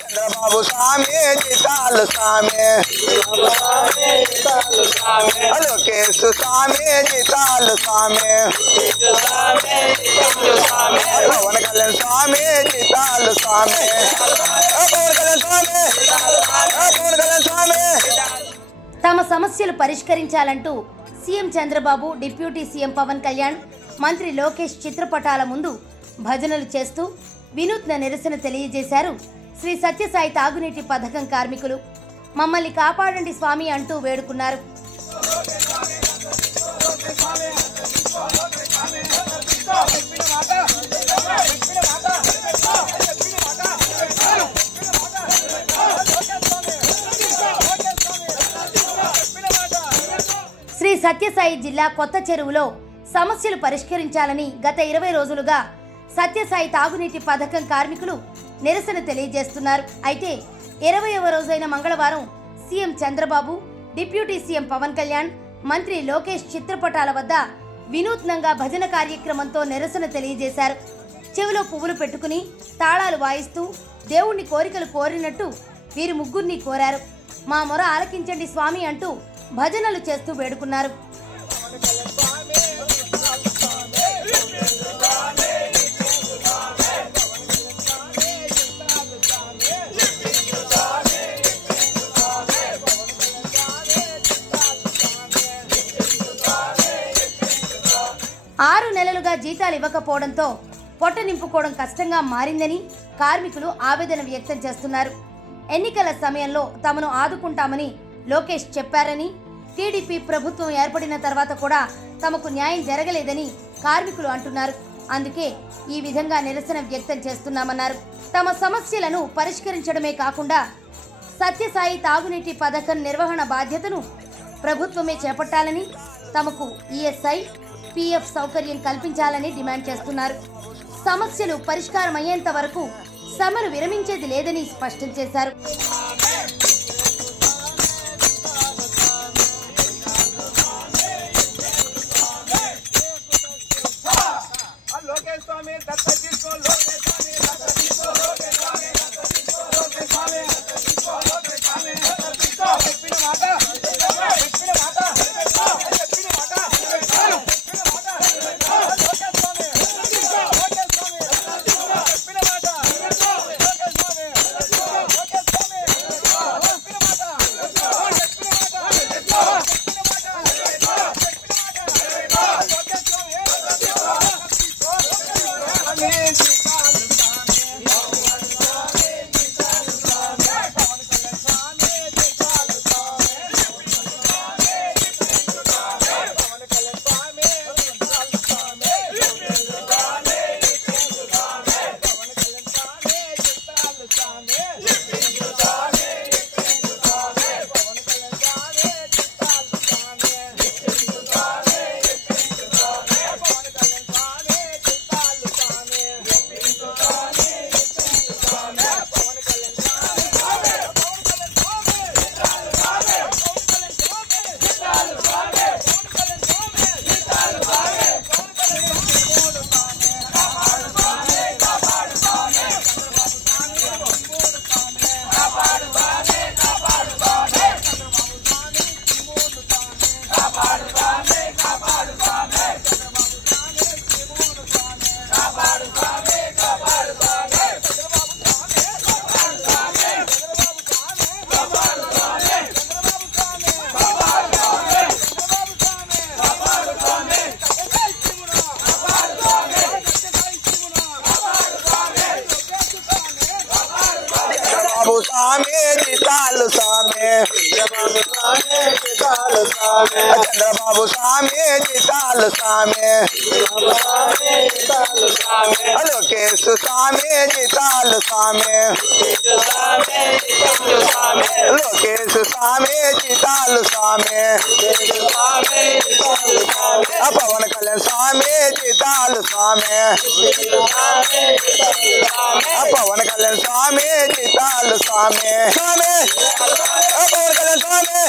చంద్రబాబు స్వామి జీతాలు స్వామి లోకేష్ స్వామి జీతాలు స్వామి పవన్ కళ్యాణ్ స్వామి జీతాలు స్వామి తమ సమస్యలు పరిష్కరించాలంటూ CM Chandrababu, deputy CM Pawan Kalyan, మంత్రి లోకేష్ చిత్రపటాల ముందు భజనలు చేస్తూ వినూత్న నిరసన తెలియజేశారు శ్రీ సత్యసాయి తాగునీటి పథకం కార్మికులు. మమ్మల్ని కాపాడండి స్వామి అంటూ వేడుకున్నారు. శ్రీ సత్యసాయి జిల్లా కొత్త చెరువులో సమస్యలు పరిష్కరించాలని గత 20 రోజులుగా సత్యసాయి తాగునీటి పథకం కార్మికులు నిరసన తెలియజేస్తున్నారు. అయితే 20వ రోజైన మంగళవారం CM Chandrababu, deputy CM Pawan Kalyan, మంత్రి లోకేష్ చిత్రపటాల వద్ద వినూత్నంగా భజన కార్యక్రమంతో నిరసన తెలియజేశారు. చెవిలో పువ్వులు పెట్టుకుని తాళాలు వాయిస్తూ దేవుణ్ణి కోరికలు కోరినట్టు వీరు ముగ్గురిని కోరారు. మా మొర ఆలకించండి స్వామి అంటూ భజనలు చేస్తూ వేడుకున్నారు. ఆరు నెలలుగా జీతాలు ఇవ్వకపోవడంతో పొట్ట నింపుకోవడం కష్టంగా మారిందని కార్మికులు ఆవేదన వ్యక్తం చేస్తున్నారు. ఎన్నికల సమయంలో తమను ఆదుకుంటామని లోకేష్ చెప్పారని, టీడీపీ ప్రభుత్వం ఏర్పడిన తర్వాత కూడా తమకు న్యాయం జరగలేదని కార్మికులు అంటున్నారు. అందుకే ఈ విధంగా నిరసన వ్యక్తం చేస్తున్నామన్నారు. తమ సమస్యలను పరిష్కరించడమే కాకుండా సత్యసాయి తాగునీటి పథకం నిర్వహణ బాధ్యతను ప్రభుత్వమే చేపట్టాలని, తమకు ఈఎస్ఐ, పీఎఫ్ సౌకర్యం కల్పించాలని డిమాండ్ చేస్తున్నారు. సమస్యలు పరిష్కారమయ్యేంత వరకు సమ్మెను విరమించేది లేదని స్పష్టం చేశారు. స్వామి జీతాలు స్వామి చంద్రబాబు స్వామి జీతాలు స్వామి లోకేష్ స్వామి జీతాలు స్వామి లోకేష్ స్వామి జీతాలు స్వామి పవన్ కళ్యాణ్ స్వామి జీతాలు స్వామి పవన్ కళ్యాణ్ స్వామి జీతాలు స్వామి పవన్ కళ్యాణ్ స్వామి